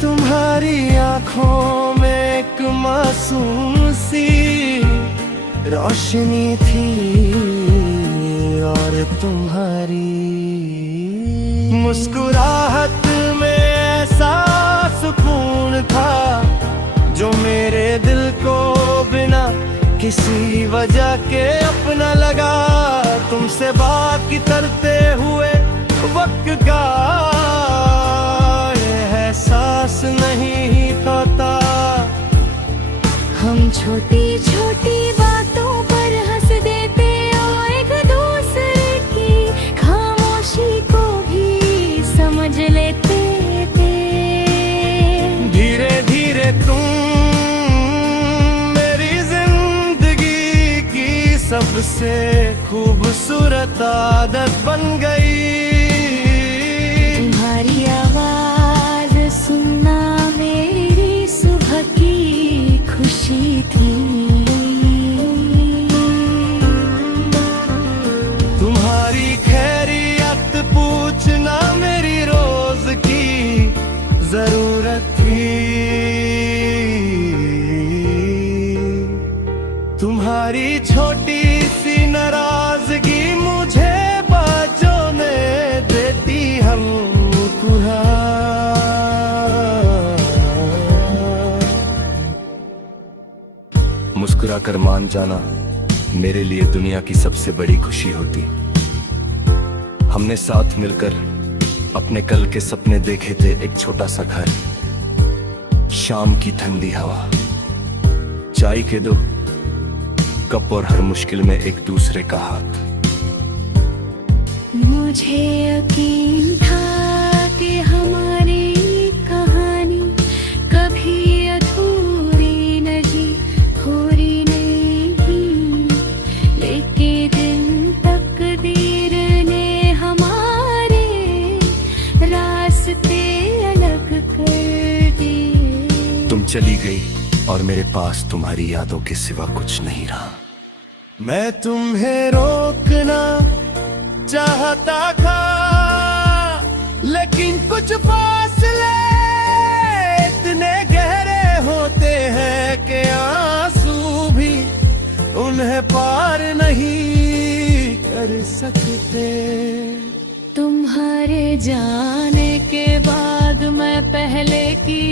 तुम्हारी आंखों में एक मासूम सी रोशनी थी और तुम्हारी मुस्कुराहट में ऐसा सुकून था जो मेरे दिल को बिना किसी वजह के अपना लगा। तुमसे बात करते हुए वक्त का एहसास नहीं होता। हम छोटी छोटी बातों पर हंस देते और एक दूसरे की खामोशी को भी समझ लेते थे। धीरे धीरे तुम मेरी जिंदगी की सबसे खूबसूरत आदत बन गई। तुम्हारी आवाज सुनना मेरी सुबह की खुशी थी। तुम्हारी खैरियत पूछना मेरी रोज की जरूरत थी। तुम्हारी छोटी सी नाराजगी मुझे बचाने देती हम मुस्कुरा कर मान जाना मेरे लिए दुनिया की सबसे बड़ी खुशी होती। हमने साथ मिलकर अपने कल के सपने देखे थे, एक छोटा सा घर, शाम की ठंडी हवा, चाय के दो कप और हर मुश्किल में एक दूसरे का हाथ। मुझे यकीन था कि हमारी कहानी कभी अधूरी नहीं, पूरी नहीं, लेकिन तकदीर ने हमारे रास्ते अलग कर दिए। तुम चली गई और मेरे पास तुम्हारी यादों के सिवा कुछ नहीं रहा। मैं तुम्हें रोकना चाहता था लेकिन कुछ फासले इतने गहरे होते हैं कि आंसू भी उन्हें पार नहीं कर सकते। तुम्हारे जाने के बाद मैं पहले की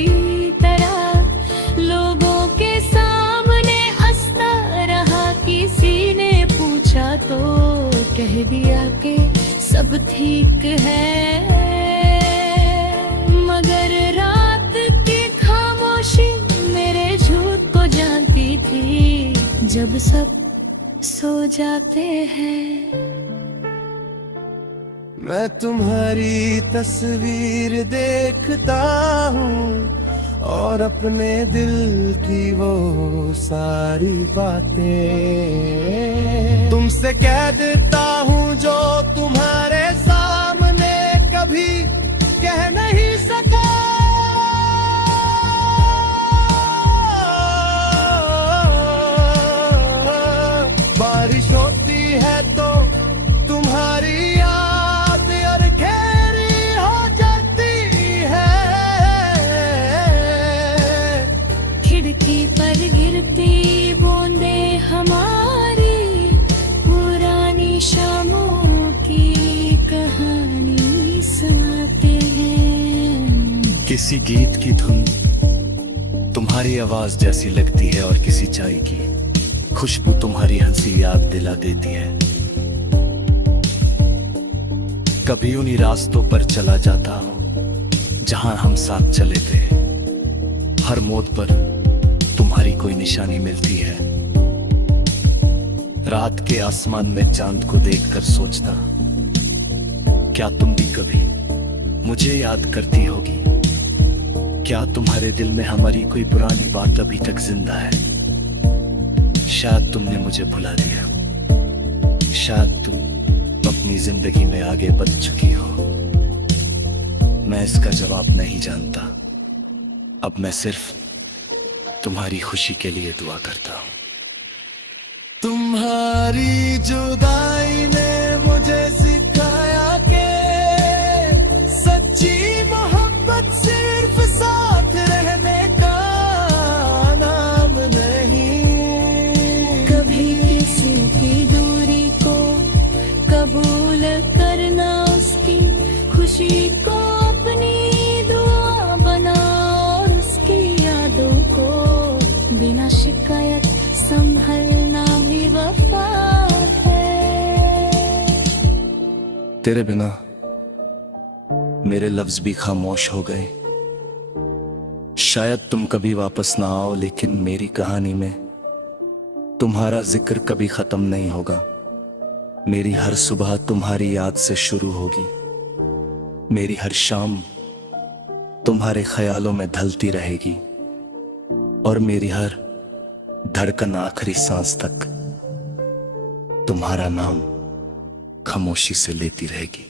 तरह लोगों के सामने हंसता रहा। किसी ने पूछा तो कह दिया कि सब ठीक है, मगर रात की खामोशी मेरे झूठ को जानती थी। जब सब सो जाते हैं मैं तुम्हारी तस्वीर देखता हूँ और अपने दिल की वो सारी बातें तुमसे कह देता हूँ जो तुम्हारे सामने कभी कह नहीं सका। बारिश होती है तो तुम्हारी याद और घेरी हो जाती है। खिड़की पर गिरती बूंदे हमारी पुरानी शामों की कहानी सुनाते हैं। किसी गीत की धुन तुम्हारी आवाज जैसी लगती है और किसी चाय की खुशबू तुम्हारी हंसी याद दिला देती है। कभी उन्हीं रास्तों पर चला जाता हूँ जहां हम साथ चले थे। हर मोड़ पर तुम्हारी कोई निशानी मिलती है। रात के आसमान में चांद को देखकर सोचता, क्या तुम भी कभी मुझे याद करती होगी? क्या तुम्हारे दिल में हमारी कोई पुरानी बात अभी तक जिंदा है? शायद तुमने मुझे भुला दिया, शायद तुम अपनी जिंदगी में आगे बढ़ चुकी हो। मैं इसका जवाब नहीं जानता। अब मैं सिर्फ तुम्हारी खुशी के लिए दुआ करता हूँ। तुम्हारी जुदाई ने मुझे सिखाया कि सच्ची मोहब्बत सिर्फ साथ तेरे बिना मेरे लफ्ज भी खामोश हो गए। शायद तुम कभी वापस ना आओ, लेकिन मेरी कहानी में तुम्हारा जिक्र कभी खत्म नहीं होगा। मेरी हर सुबह तुम्हारी याद से शुरू होगी, मेरी हर शाम तुम्हारे ख्यालों में ढलती रहेगी, और मेरी हर धड़कन आखिरी सांस तक तुम्हारा नाम खामोशी से लेती रहेगी।